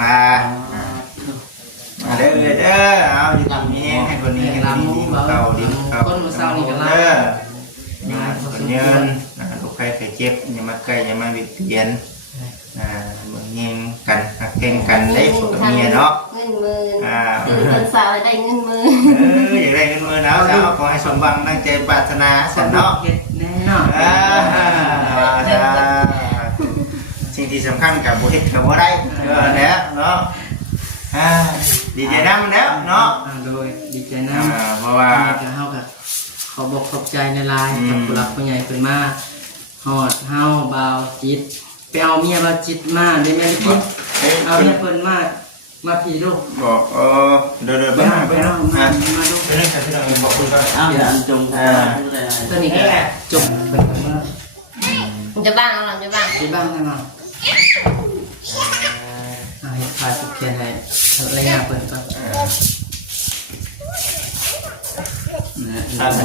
ว่าเด้อเด้อเอาดีทำนี้ให้คนนี้ให้ดีเก่าดีเก่าคนมือเศร้านี่กันละคนเยินลูกใครเคยเจ็บอย่ามาใกล้อย่ามาบิดเบียนเหมือนเงี้ยกันเก่งกันได้ฝึกเมียเนาะเงินมือตื่นวันเสาร์ได้เงินมืออยากได้เงินมือแล้วขอให้สมหวังตั้งใจปรารถนาสันเนาะสิ่งที่สำคัญกับบุตรกับว่าได้เนี่ยเนาะดีใจน้ำแล้วเนาะโดยดีใจน้ำเพราะว่าเฮากับขอบอกขอบใจในลายกับผู้รักผู้ใหญ่เป็นมากหอดเฮาเบาจิตไปเอาเมียเบาจิตมาได้ไหมพี่เอาเนี่ยเพิ่นมาพี่ลูกบอกเดินไปมาดูไปเรื่องการที่เราบอกคุณก็อย่าอันจงตัวนี้ก็จงเป็นเมื่อจะบ้างเอาหลังจะบ้างจะบ้างแน่นอนให้พาสุเขียนให้ระยะเปิดก่อน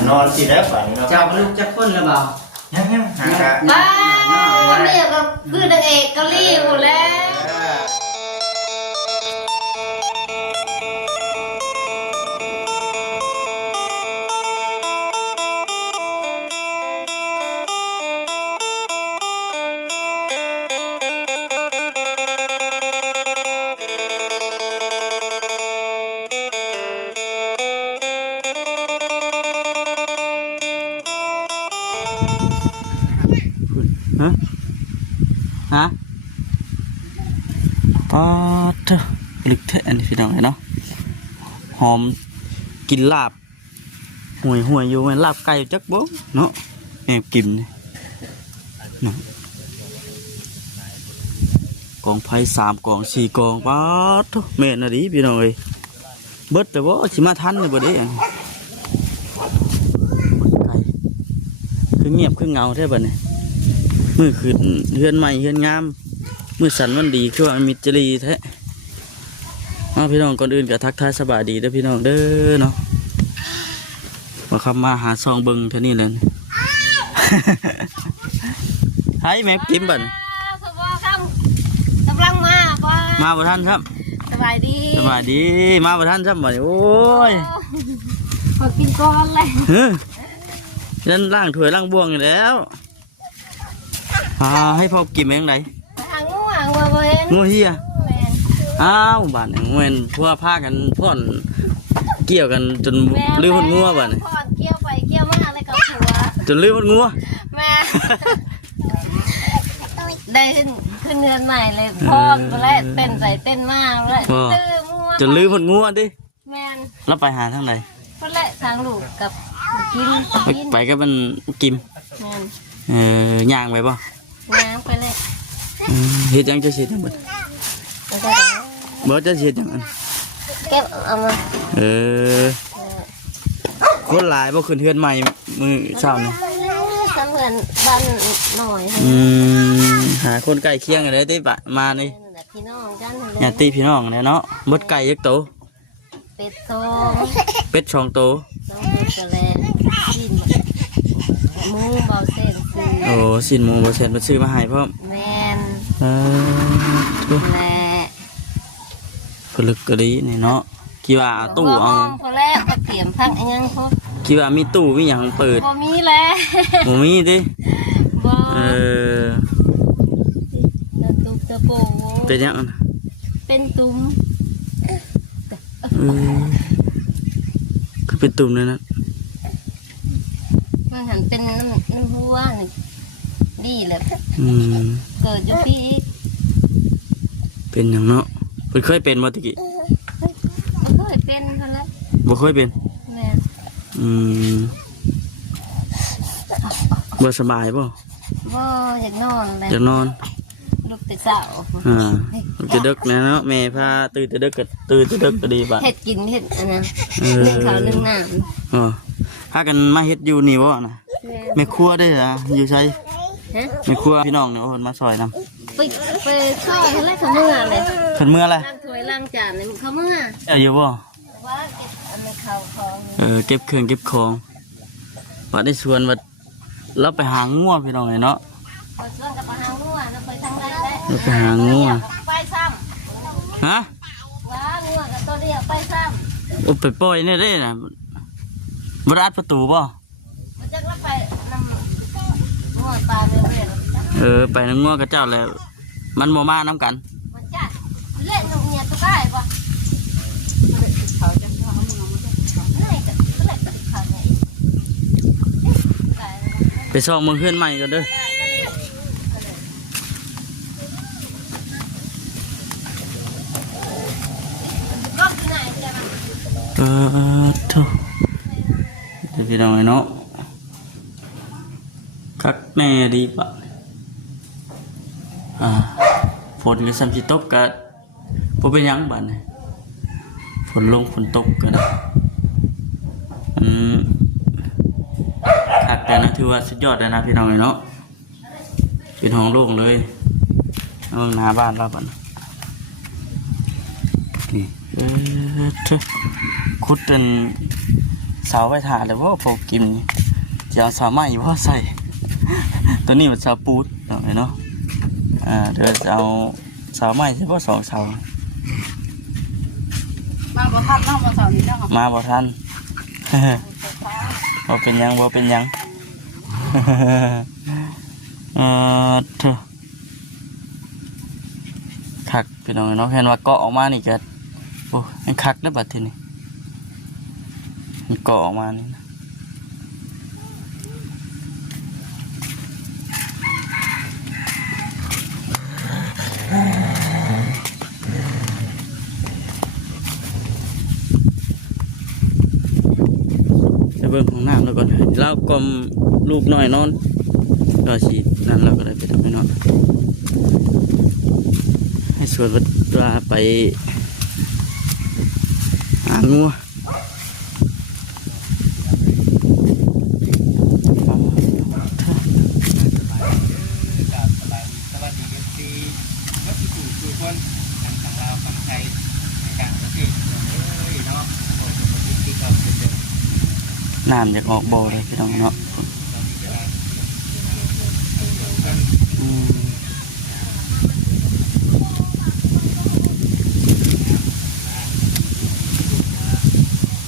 นอนสิแล้วฝันเจ้าลูกจะคนหรือเปล่ายังหากันบ้าเนี่ยก็คือนางเอกเกาหลีหมดแล้วฮะอ๋อเถอะลึกเถอะอันนี้พี่น้องเนาะหอมกินลาบห่วยอยู่มันลาบไก่จักบ่เนาะแอบกินนี่กองไผ่3กอง4กองป๊าดเถอะแม่น่ะดิพี่น้องเอ้ยเบิดแต่ว่าสิมาทันเลยบ่ดิไก่คือเงียบคือเงาแท้บัดนี้มือขึ้นเฮือนใหม่เฮือนงามมือสันวันดีคือว่ามิตรีแท้พี่น้องก่อนอื่นก็ทักทายสบายดีเด้อพี่น้องเด้อเนาะมาคำมาหาซองเบิงเท่านี้เลยให้แม็กกิมบันกำลังมาบ่ท่านครับสบายดีมาบ่ท่านครับบ่โอ้ยขอกินก้อนเลยนั่นล่างถ้วยล่างบ่วงอยู่แล้วให้พ่อกินเองไหนงูเฮียอ้าวบ้านเงินพวกผ้ากันพ่อนเกี่ยวกันจนลื้อหดงัวบ้านพ่อนเกี่ยวไปเกี่ยวมาอะไรกับหัวจนลื้อหดงัวแม่ได้ขึ้นเงินใหม่เลยพ่อนก็แล้วเต้นใส่เต้นมากเลยจนลื้อหดงัวดิแม่แล้วไปหาทางไหนก็แหละทางลูกกับกินไปก็มันกิมย่างไปป่ะย่างไปเลยเฮ็ดยังจะเฮ็ดยังบ่จะเฮ็ดยังอันเก็บเอามาคนหลายบ่ขึ้นเฮือนใหม่มื้อเช้านี่ทำเฮือนบ้านหน่อยหาคนใกล้เคียงอะไรได้ปะมานี่พี่น้องกันญาติพี่น้องเนี่ยเนาะมดไก่ยักษ์โตเป็ด2โตหมูเบาเส้นโอ้สินหมูเบาเส้นมาซื้อมาให้พ่อแม่นแหละผลึกกะลีนี่เนาะกี่ว่าตู้เอาพอแล้วก็เตรียมพักยังพบกี่ว่ามีตู้มีอย่างเปิดบ่มีแล้วบ่มีดิตุ้มตะโปเป็นยังเป็นตุ้มคือเป็นตุ่มเลยนะมันหันเป็นน้ำหัวดีแหละเกิดอยู่พี่เป็นอย่างเนาะเพิ่นเคยเป็นมาตะกี้บ่เคยเป็นเท่าไรบ่เคยเป็นแม่บ่สบายบ่อยากนอนเลยอยากนอนลูกแต่เช้าจะดึกนะเนาะแม่พาตื่นจะดึกก็ดีบ่เฮ็ดกินเฮ็ดอันนั้นนึ่งข้าวนึ่งน้ำพากันมาเฮ็ดอยู่นี่บ่นะแม่ครัวได้เหรออยู่ใช่แม่ครัวพี่น้องเนี่ยคนมาซอยนำไปซอยเขาเลยเขาเมื่อเลยขันเมื่ออะไรล้างถ้วยล้างจานเนี่ยเขาเมื่ออยู่บ่ว่าเก็บอันในข้าวของเก็บเครื่องเก็บของปัดได้ชวนว่าเราไปหางัวพี่น้องเลยเนาะไปชวนกับไปหางัวเราไปทางไหนได้เราไปหางัวไปซ้ค ฮะ ว้างัวกับตัวเดียวไปซ้ อุปไปปล่อยเนี่ยได้นะบรัดประตูบ่ ำมันจะรับไปนำงัวตายไปเรื่อย ไปน้ำงัวกับเจ้าแล้วมันโมมาน้ำกัน มันจัดเล่นลูกเนี่ยตัวใกล้ปะเขาจะเขาไม่กับเล่นกับเขาเนี่ย ไปซ่องเมืองเพื่อนใหม่กันเด้อ ก็ที่ไหนจะมา โถ่เดี๋ยวพี่น้องไอ้เนาะคักแน่ดีปะฝนก็ซ้ำสิตกก็บ่เป็นหยังบัดนี้ฝนลงฝนตกก็ได้คักแต่นะถือว่าสุดยอดเลยนะพี่น้องไอ้เนาะเป็นห้องโล่งเลยเอาหน้าบ้านเราบัดนี้นี่เถอะขุดเป็นเสาไว้ถ่าเลยว่าพวกกิมนี่จะเอาเสาไม้ว่าใส่ ตัวนี้มันเสาปูดเนาะเดี๋ยวจะเอาเสาไม้ใช่ป่ะ2 เสา มาบ่ทันเนาะมาเสาร์นี้เนาะ มาบ่ทัน บ่เป็นหยังบ่เป็นหยัง เถอะคักพี่น้องเนาะเห็นว่าเกาะออกมานี่ก็โอ้ยคักนะบัดทีนี้มันเกาะออกมานี่นะไปเบิ่งของน้ำแล้วก่อนเรากลมลูกน้อยนอนก็สินั่นเราก็ได้ไปทำให้นอนให้สวนวัดว่าไปหางัวน้ำอยากออกบ่อเลยพี่น้องเนาะ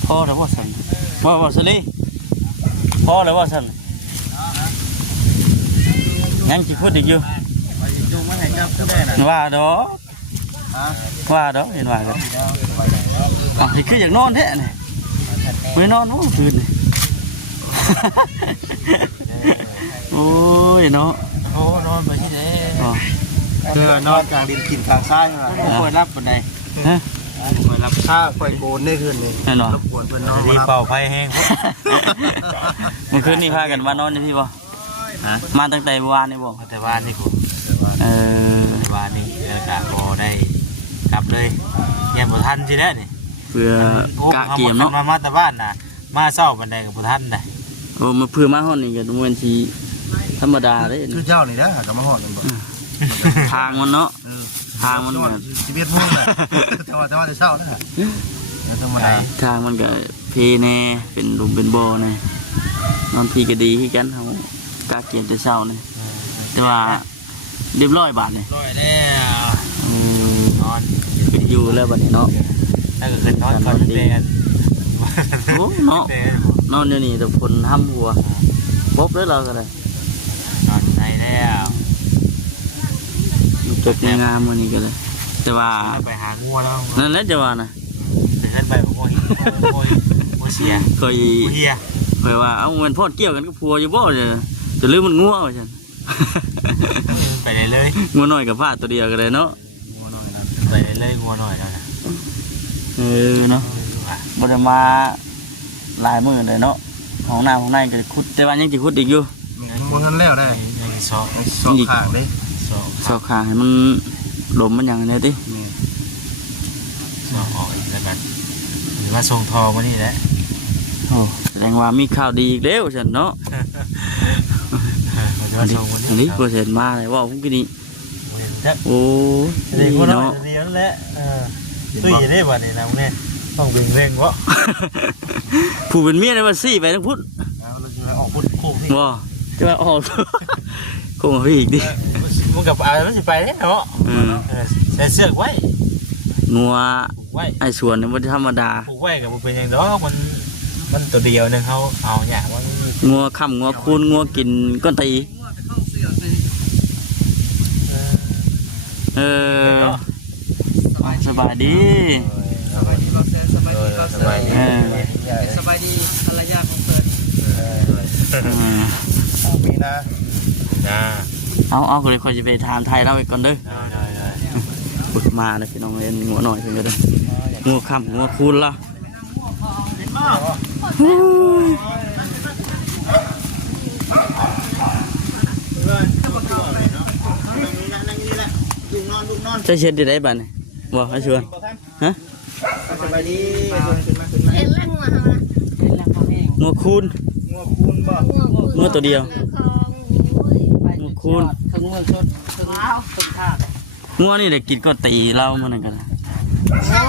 พ่อหรือว่าสันว่าสันนี่พ่อหรือว่าสันยังจีพูดอีกอยู่ว่าดอกเห็นว่ากันที่คืออยากนอนแท้เนี่ยไม่นอนเนาะคืน โอ้ยเนาะ โอ้นอนไปที่ไหนคือนอนกลางดินกินกลางทรายมาคอยรับคนใดคอยรับข้าคอยโกนได้คืนนี้รบกวนเพื่อนนอนดีเป่าไฟแห้ง เมื่อคืนนี่พากันมานอนยังพี่บ่มาตั้งแต่เมื่อวานนี่บ่แต่ว่านี่ผมว่านี่กะพอได้กลับเลยเนี่ยบุทันใช่ไหมนี่เพื่อกะเกี่ยมเนาะมาแต่บ้านน่ะมาเศร้าบันไดกับบุทันได้โอ้มาเพื่อมาห้องนี่ก็ดูเหมือนทีธรรมดาเลยคือเจ้านี่นะกับมาห้องนี่บ่ทางมันเนาะทางมันแบบชีวิตมุ่งเลยแต่ว่าจะเศร้านะธรรมดาทางมันก็เพแน่เป็นลุมเป็นบ่อแน่นอนพีก็ดีที่กันเขากะเกี่ยมจะเศร้าเนี่ยแต่ว่าเรียบร้อยบาทเนี่ยร้อยแล้วนอนอยู่แล้วบัดนี้เนาะถ้าเกิดนอนก่อนเป็นโอ้เนาะนอนเดี๋ยวนี้แต่คนห้ามหัวบ๊อบเลยเราก็เลยนอนในแล้วจบงามวันนี้ก็เลยแต่ว่าไปหางัวแล้วนั่นแหละจะว่านะเดินไปบอกว่าเสียเคยว่าเอาเงินพ่อเกี่ยวกันกับพัวอยู่บ่จะลืมมันงัวว่าฉันไปเลยงัวหน่อยกับผ้าตัวเดียวกันเลยเนาะไปเลยงัวหน่อยแล้วนะเนาะบริมาหลายมือเลยเนาะของหน้าของในก็ขุดแต่ว่ายังจะขุดอีกอยู่มันงั้นแล้วได้ยังซอกขางได้ซอกขางให้มันหลมมันอย่างนี้ดิซอกออกอีกแล้วกันหรือว่าทรงทองวันนี้แหละโอ้แสดงว่ามีข่าวดีอีกแล้วฉันเนาะอันนี้ก็เสร็จมาเลยว่าพวกนี้โอ้ดีเนาะดีนั่นแหละตุ้ยได้บ่เนี่ยนะพวกนี้ต้องเบ่งเร่งวะผู้เป็นเมียในวันซี่ไปทั้งพุทธออกพุทธโค้งนี่ว้าจะมาออกโค้งพี่อีกดิมึงกับอะไรมันจะไปเนาะใส่เสื้อไว้ งัว ผูกไว้ ไอ้ส่วนเนี่ยมันธรรมดา ผูกไว้กับเป็นอย่างดอกมันตัวเดียวนึงเขาเอาเนี่ยว่า งัวค่ำงัวคูนงัวกินก็ตีเออสบายดี สบายดีสบายดี สบายดีภรรยาของเพิ่น ปีนะ จ้า เอาคนนี้คอยจะไปทานไทยเราไปก่อนเด้อ ได้ ฝึกมาเลยพี่น้องเอ็นงัวหน่อยเพิ่นก็ได้งัวค่ำงัวคูนละจะเช็ดได้บ้านนี่บอกให้ชวนฮะ สบายดี เห็นแล้วงัวเฮานะ งัวคูน งัวคูนบ่ งัวตัวเดียว ของ งัวคูน ถึงเมืองชนถึงถึงท่า งัวนี่เด็กกินก็ตีเราเหมือนกัน โอ้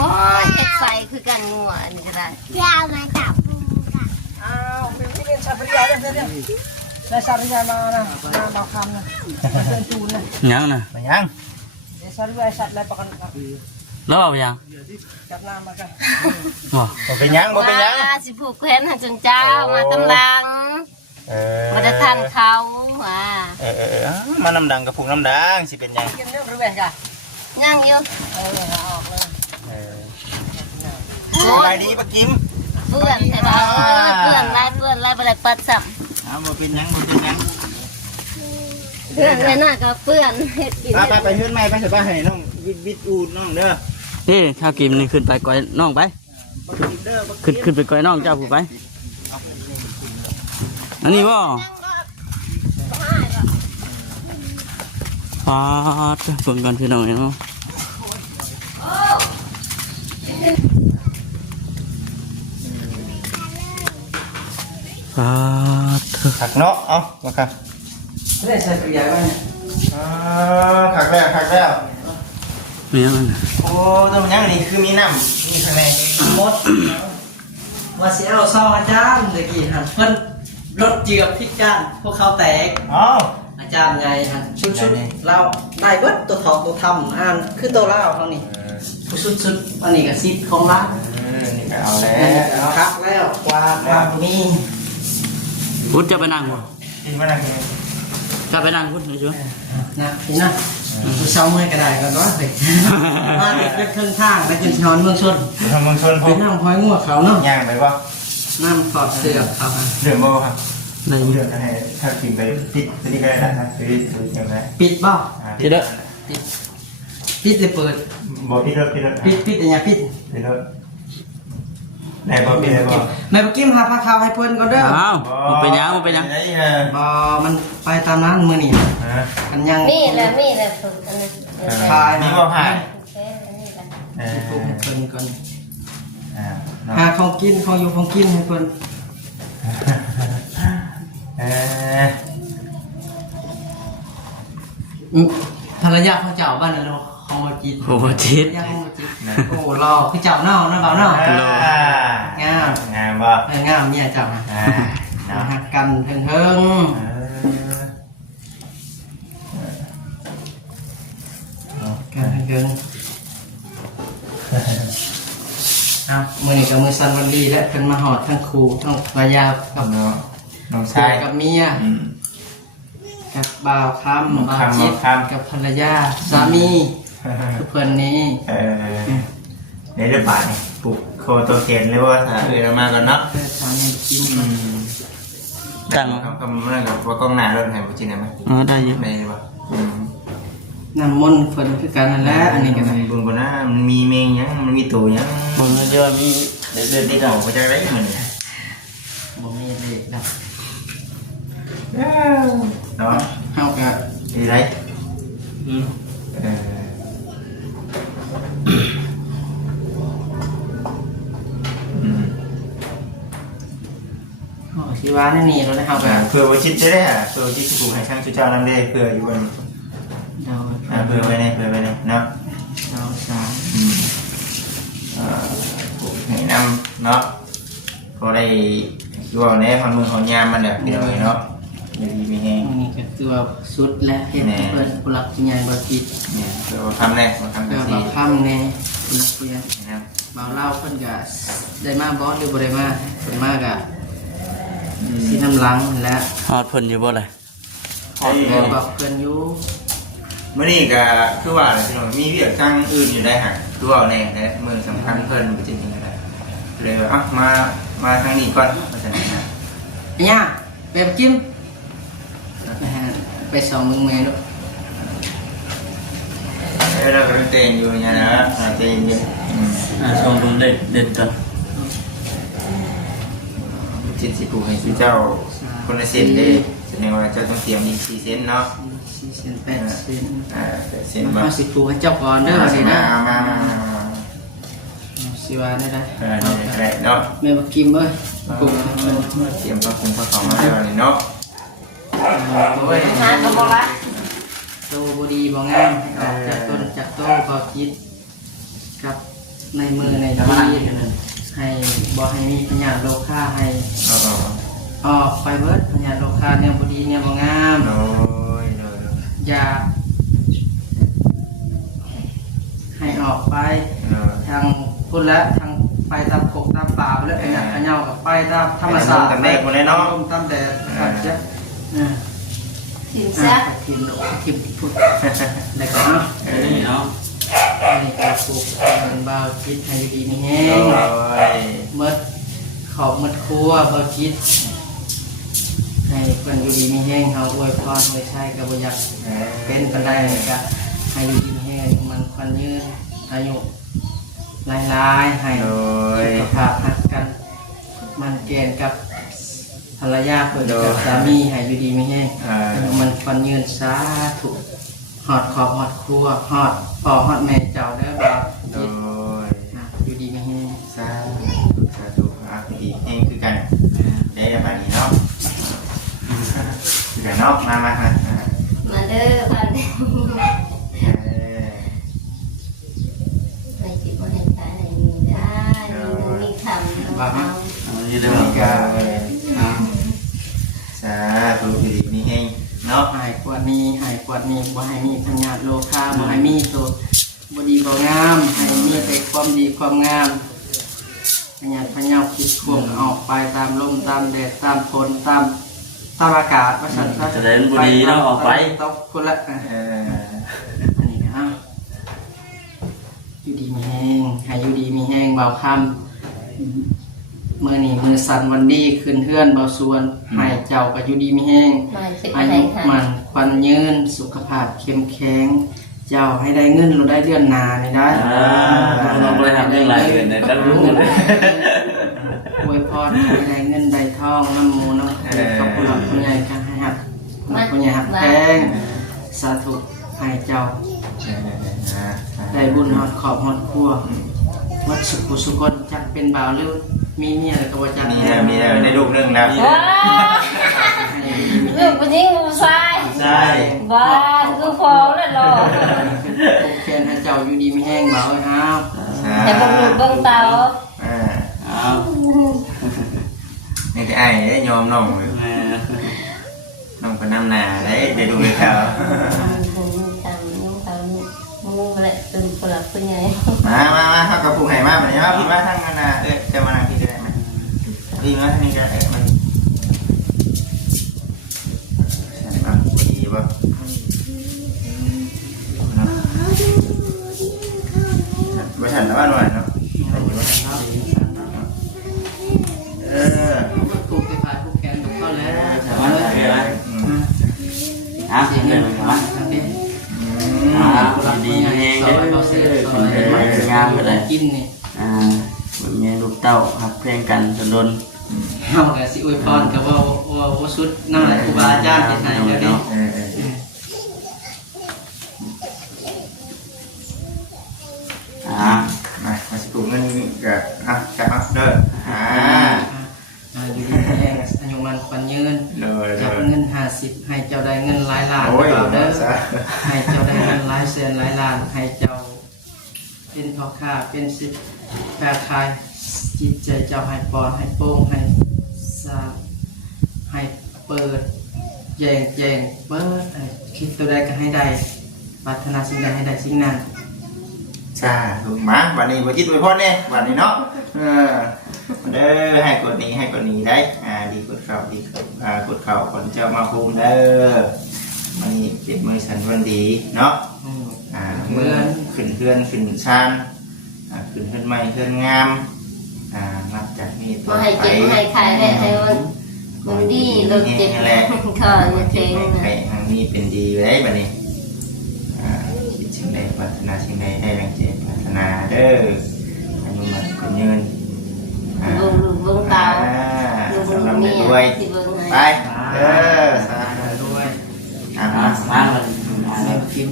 ยเห็ดไฟคือกันงัวอันนี้ก็ได้ยาวมาจับ อ้าวเป็นที่เป็นชาปริยาเนี่ยได้ชาปริยามานะมาดาวคำนะเป็นจูนนะ ยังนะ มายัง เดี๋ยวชาปริยาชัดอะไรประกันครับ แล้วเอายัง จับน้ำมากัน บ่ บ่เป็นยังบ่เป็นยัง ว่าสิผูกแขนให้จนเจ้ามาตำลังมาจะทันเขาว่า มาน้ำดังกับผูกน้ำดังสิเป็นยัง กินเรื่องหรือแบ่งกัน ย่างอยู่ เอาออกเลย สบายดีปะกิม เปื่อนใช่ป่ะเปื่อนไล่บ่ได้ปัดสับ บ่เป็นยังบ่เป็นยัง เปื่อนเลยน่ะก็เปื่อนเฮ็ดกิน ไปเฮือนใหม่ไปเถอะไปให้น้องวิทอูดน้องเด้อ นี่ข้าวกิมนี่ขึ้นไปก้อยน้องไปขึ้นไปก้อยน้องเจ้าผู้ไปอันนี้บ่อ๋อเบิ่งกันพี่น้องเนาะผักเนาะเอามาครับ ได้ชาปริยาบ้าง ผักแล้ว มีอะไร โอ้ตัวมันยังนี่คือมีน้ำมีข้างใน มดว่าสิเอาซองอาจารย์ตะกี้ฮะเพิ่นรถเจือบพิการพวกเขาแตก อ๋อ อาจารย์ใหญ่ฮะชุดเราได้เบิดตัวทองตัวทำอ่านคือตัวเล่าเท่านี้ชุดอันนี้ก็ซิปของร้าน นี่ก็เอาแล้ว ครับแล้วกวาดมี พุทธจะไปนั่งบ่ กินมานั่งกิน จะไปนั่งพุทธหน่อยชัว นะพี่นะผู้เช่าเมื่อยกระไดก็ร้อนเลยมาเด็กเป็นเครื่องทางไปขึ้นนอนเมืองชน ทำมังชนพ ไป วก นั่งห้อยงัวเขาเนาะ ย่างไปป่ะ นั่งถอดเสื้อเขา เดือดบ่ครับ ใน เดือดให้ถ้ากินไปติดนี่ก็ได้นะครับติดอย่างไร ปิดบ่ ที่เด้อ ปิดเลยเปิด บ่ติดรถ ปิดอย่างเงี้ยปิด ติดรถไหนบ่ปิดบ่ แม่ปกิ้มหาผ้าขาวให้เพิ่นก่อนเด้อ อ้าวมันเป็นยังมันเป็นยัง บ่มันไปตามนั้นมื้อนี้มันยัง มีแหละฝึกอันนี้ พาย นี่บ่ผ่าน โอเคอันนี้แหละ ปลูกให้เพิ่นก่อนหาของกินของอยู่ของกินให้เพิ่นภรรยาของเจ้าบ้านเราของมากิน โอ้โหทิศ ภรรยาของมากินโอ้รอคือเจ้าเน่านะบ่าวเน่างาม งามบ่ งามเนี่ยเจ้าหักกันเถิงกันเถิงมือนี้กับมือซันวันลีและเป็นมาหอดทั้งครูทั้งภรรยากับ น้อง ชา ชาย ย กับเมียกับบ่าวคำบ่าวจิตกับภรรยาสามีคือเพื่อนนี้ ในเรื่องบาทนี่ปลูกโคตัวเขียนเลยว่าถ้าเรามาก่อนเนาะ เพื่อทานให้กิน ตั้ง คำนั่นกับว่ากล้องหน้ารถไหนบุจินะไหม อ๋อได้อยู่ ในป่ะ น้ำมนต์เพื่อนคือกันนั่นแหละอันนี้ก็ได้ บุญบนน้ามันมีเมงยังมันมีตัวยัง ผมจะว่ามี เดินที่เราไปจะได้เหมือน บ่มีเลขนะ เนาะ เฮาก็ ดีไรสิว่านั่นนี่แล้วนะเฮาก็ เผื่อว่าชิดจะได้อะเผื่อชิดถูกให้ช่างชุดเจ้านั่นได้เผื่ออยู่บน เดา เผื่อไว้ในเนาะ เดาสาม ให้นำเนาะก็ได้ดูเอาในความมือของยามมันแบบนี้เนาะดีมีแห้ง อันนี้ก็คือว่าสุดและเฮ็ดให้เพิ่นผู้หลักผู้ใหญ่บ่คิด เนี่ยเผื่อทำแรกมาทำ เพื่ กั อน สิ บ่ค้ำแน่ คุณนักเรียน นะ บ่าวเล่าเพิ่นก็ได้มาบอสหรือบ่ได้มาเพิ่นมาก็สิน้ำหลังและ ฮอดเพิ่นอยู่บ่เลย ขอบคุณบอกเพิ่นอยู่ มื่อนี้ก็คือว่าพี่น้องมีเวียกทางอื่นอยู่ได้ห่ะคือว่าแน่แต่มือสำคัญเพิ่นจริงๆเลยเลยอ่ะมาทางนี้ก่อนมาจากไหนนะ ไอ้ย่าไปกินไปส่องมึงแม่ลูก เราก็เต้นอยู่เนี่ยนะเต้นอยู่ ชมเบิ่งเด็ดก่อน จิตสิปูให้ชื่อเจ้าคนละเส้นเลยแสดงว่าเจ้าต้องเตรียมอีก4 เส้นเนาะ 4 เซน8 เซน 8 เส้น มา บ่ สิปูให้เจ้าก่อนเด้อสินะ มา สิว่าได้ ได้เนาะ แม่บ่กินเอ้ยปูให้เพิ่น เตรียมพระคุณพระของมาแล้วนี่เนาะโอ้ย หาก็บ่ละ โตบ่ดีบ่งามออกจากต้นจากโตก็คิดกับในมือในที่ให้บ่ให้มีพยาธิโรคค่าให้ออกไปเบิดพยาธิโรคค่าเนี่ยบ่ดีเนี่ยบ่งาม โอ้ย อย่าให้ออกไปทางพุ่นและทางไปตามกกตามป่าไปแล้วไอ้เนี่ยไอ้เหงากับไปตามธรรมชาติ ตามแดดคนเลยเนาะ ตามแดดครับจ้ะ กินซะ กินดอกกินพุดแล้วก็เนาะ นี่เนาะ อันนี้ก็ปลูกเป็นเบาคิดให้อยู่ดีมีแห้งเมดขอบเมดครัวเบาคิดให้เพิ่นอยู่ดีมีแห้งเฮาอวยพรไว้ใช้ก็บ่อยากเป็นปานใดก็ให้อยู่ดีมีแห้งมันควันยืนอายุหลายๆให้สุขภาพหักกัน มันเกณฑ์กับภรรยาเพิ่นกับสามีให้อยู่ดีมีแห้งมันควันยืนสาธุหอดขอบหอดครัวหอดพ่อหอดแม่เจ้าเด้อบ่าวคิดอยู่ดีมีแห้ง สาธุดีเองคือกันได้แบบนี้เนาะคือกันเนาะมา มาเด้อบ้านให้จิตบ่ให้ตายให้มีได้มีคำเอา เอานี่เด้อ สาธุดีนี่เองเนาะ หายกว่านี้บ่ให้มีพยาธิโรคาบ่ให้มีตัวบ่ดีบ่งามให้มีแต่ความดีความงามพยาธิพยาคิดควงออกไปตามลมตามแดดตามฝนตามอากาศว่าซั่นซะ แสดงบ่ดีเนาะออกไป ตกคนละอันนี้นะอยู่ดีมีแห้งให้อยู่ดีมีแห้งเบาคำมือนี่มือสั่นวันดีขึ้นเฮือนเบาส่วนให้เจ้าก็อยู่ดีมีแห้ง มาสิไป อา ไหน ยุ ค่ะ มันควันยืนสุขภาพเข้มแข็งเจ้าให้ได้เงินเราได้เดือนนานี่ได้ ลองไปทำเรื่องไรเงินได้จักรู้เลย อวยพรให้ได้เงินได้ทองน้ำมูน้ำคูกับผู้หลักผู้ใหญ่กันให้หักผู้ใหญ่หักแพงสาธุให้เจ้าได้บุญฮอดขอบฮอดครัววัดสุขุสุกนจักเป็นบ่าวหรือมีเมียหรือตัวจัก มีได้ลูกนึงแล้ว ว้าลูกผู้หญิงผู้ชาย ใช่ บ้านลูกฟองนั่นหรอ โอเคให้เจ้าอยู่ดีไม่แห้งบ่าวเอ้ยครับ แต่บ่ลูกเบิ่งเตา เอา นี่จะไอ้ได้ยอมน้องน้องคนน้ำนาได้ดูเลยครับ ตามน้องเตามูแหละเป็นผู้หลักผู้ใหญ่ มาเข้ากับผู้ใหญ่มากแบบนี้ว่าพี่ว่าทั้งนาจะมานั่งที่ได้ไหมพี่ว่าทั้งนี้จะมันดีป่ะบริษัทแล้วบ้านหน่อยเนาะ ปลูกไปขายปลูกแกนกับเขาแล้ว สามารถเรียนได้อ่ะเดี๋ยวมาดีแห้งเด้อเป็นงามไปเลย กินนี่ มันมีลูกเต้าหักเพลงกันจนโดน เฮาก็สิอวยพรกับว่าสุดนำครูบาอาจารย์ที่ไหนเดี๋ยวนี้ มาสิปลูกเงินกับจับเด้ออยู่ดีแห้งอายุมันควันยืนจับเงิน50ให้เจ้าได้เงินหลายล้านเด้อให้เจ้าได้เงินหลายแสนหลายล้านให้เจ้าเป็นพ่อค้าเป็นสิทธิ์แปรขายจิตใจเจ้าให้ปลอดให้โปร่งให้สะอาดให้เปิดแจงเปิดคิดตัวใดก็ให้ได้ปรารถนาสิ่งใดให้ได้สิ่งนั้น ใช่ถูกมาวันนี้บ่จิตอวยพรเนี่ยวันนี้เนาะเด้อให้กดนี้ได้ดีกดเข่ากดเข่าคนเจ้ามาคุมเด้อมันนี่เป็นมือสันวันดีเนาะมือขึ้นเพื่อนขึ้นชานขึ้นเพื่อนใหม่เพื่อนงามนับจากนี้ต่อ มาให้ ไป เจ็บให้ขายได้ให้มันดีเลิกเจ็บขออย่าเทง ใครทางนี้เป็นดีไว้บัดนี้คิดสิ่งใดปรารถนาสิ่งใดให้ดังใจปรารถนาเด้ออนุมัติคนยืน เบิ่งตา สำหรับเด็กด้วยไปเด้อสาธุ ด้วย มาสร้างมัน แม่กิน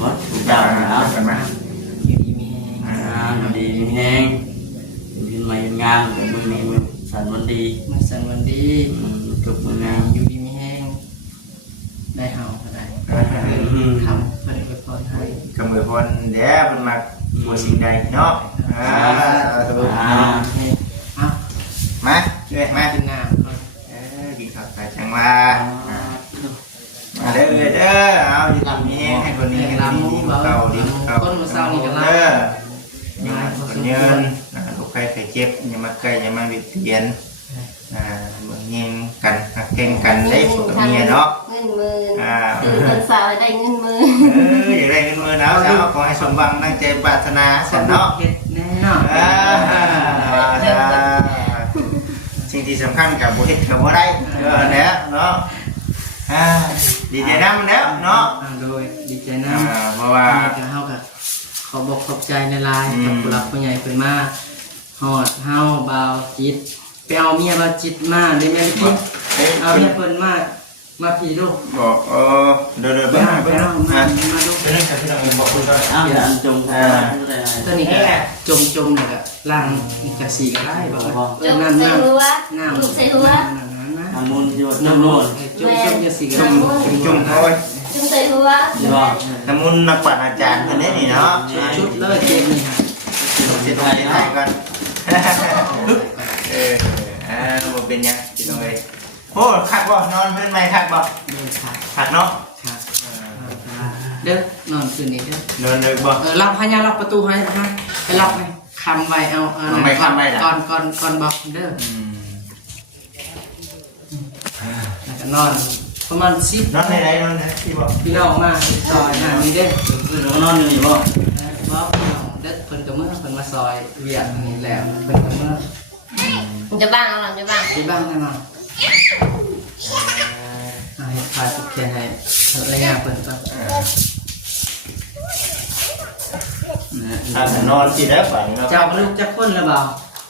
รถถูกเจ้าแล้ว กันมา อยู่ดีมีแห้ง ดีมีแห้งเป็นใหม่งามเป็นมือนี้มือสันวันดี มาสั่นวันดี กับมืองาม อยู่ดีมีแห้งได้เฮาก็ได้ทำเพิ่นอวยพรให้ กำมือพนเดี๋ยวมันมาบัวสิ่งใดเนาะสาธุ เอา มาช่วยมา กินน้ำก่อน กินข้าวใส่จังว่ามาเด้อเด้อเอาอยู่ทำนี้ให้คนนี้ให้ดีเก่าดีเก่าเด้อยังมาคนยืนลูกใครเคยเจ็บยังมาใกล้ยังมาวิเวียนเหมือนยิงกันเก่งกันได้ฝึกเมียเนาะ เงินมือตื่นวันเสาร์ได้เงินมือ อยากได้เงินมือแล้วขอให้สมหวังตั้งใจปรารถนาสันเนาะ เฮ็ดแน่เนาะ สิ่งที่สำคัญกับบุเฮ็ดกับบ่ได้แล้วเนาะดีใจน้ำแล้วเนาะ โดยดีใจนะ เพราะว่า ก็เฮาก็ขอบอกขอบใจในไลน์กับผู้หลักผู้ใหญ่เพิ่นมาฮอดเฮาบ่าวจิตไปเอาเมียบ่าวจิตมาได้แม่กินเอาเมียเพิ่นมาพี่ลูก บอกเดี๋ยว ไป เบิ่ง เอา เบิ่ง มาดู เป็นเรื่องที่เราบอกคุณก่อน อ้าวอันจง ตัวนี้ก็จมนี่ก็ล้างจักสีก็ได้บ่ว่า จมใส่หัวลูกใส่หัว ทำมุนโยนน้ำนวล จมจักสีก็ จุ่มเขา จมใส่หัว ใช่ป่ะ น้ำมุนนักปั่นอาจารย์คนนี้นี่เนาะ ชุดเลยเจ็บนี่ฮะ เสียตรงนี้ให้ก่อนบ่เป็นยังสิตรงเลยโอ้คักบ่นอนเพิ่นใหม่คักบ่ เดินขา คักเนาะ ขาเด้อนอนคืนนี้เด้อน อนเลยบ่ ล็อกพญาล็อกประตูให้ฮะไปล็อกไหมคำไว้เอาก่อนบอกเด้อแล้วก็นอนประมาณ10 นอนไหนนอนไหนที่บอก พี่น้องมาซอยหน้านี้เด้อ คือเรานอนอยู่นี่ป่ะ บอกพี่น้องเด้อเพิ่นก็เมื่อเพิ่นมาซอยเวียดนี่แหละเพิ่นก็เมื่อ จะบ้างเอาหลังจะบ้าง ที่บ้านแน่นอนให้พาสุเขียนให้ระยะเพิ่นก่อน นอนที่แล้วฝัน เจ้าลูกจักคนหรือเปล่า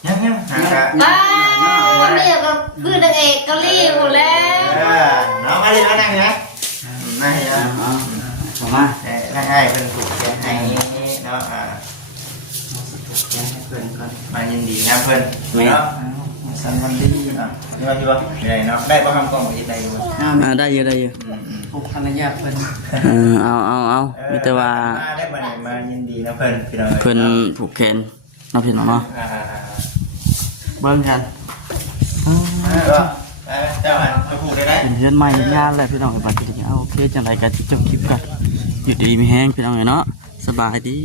ยังหากะ บ้าวันนี้ก็คือนางเอกเกาหลีหมดแล้ว น้องมาเลยนั่งนะนั่งให้ ขอมา นั่งให้เป็นผูกแขนให้เนาะ เขียนให้เพิ่นก่อน มายินดีนะเพื่อนเนาะ สันวันดี นี่ว่าที่ว่าได้เนาะได้ประคำกล้องไปได้อยู่ ได้เยอะได้เยอะ ผูกภรรยาเพิ่น เอามีแต่ว่า ได้มายินดีนะเพื่อนพี่น้อง เพิ่นผูกแขนเราพี่น้องเนาะเบิ่งกัน เจ้าหันมาผูกได้ได้ เป็นเพื่อนใหม่งานแหละพี่น้องบัดนี้เอาโอเคจังไรกันจบคลิปกันอยู่ดีมีแห้งพี่น้องเนาะสบายดี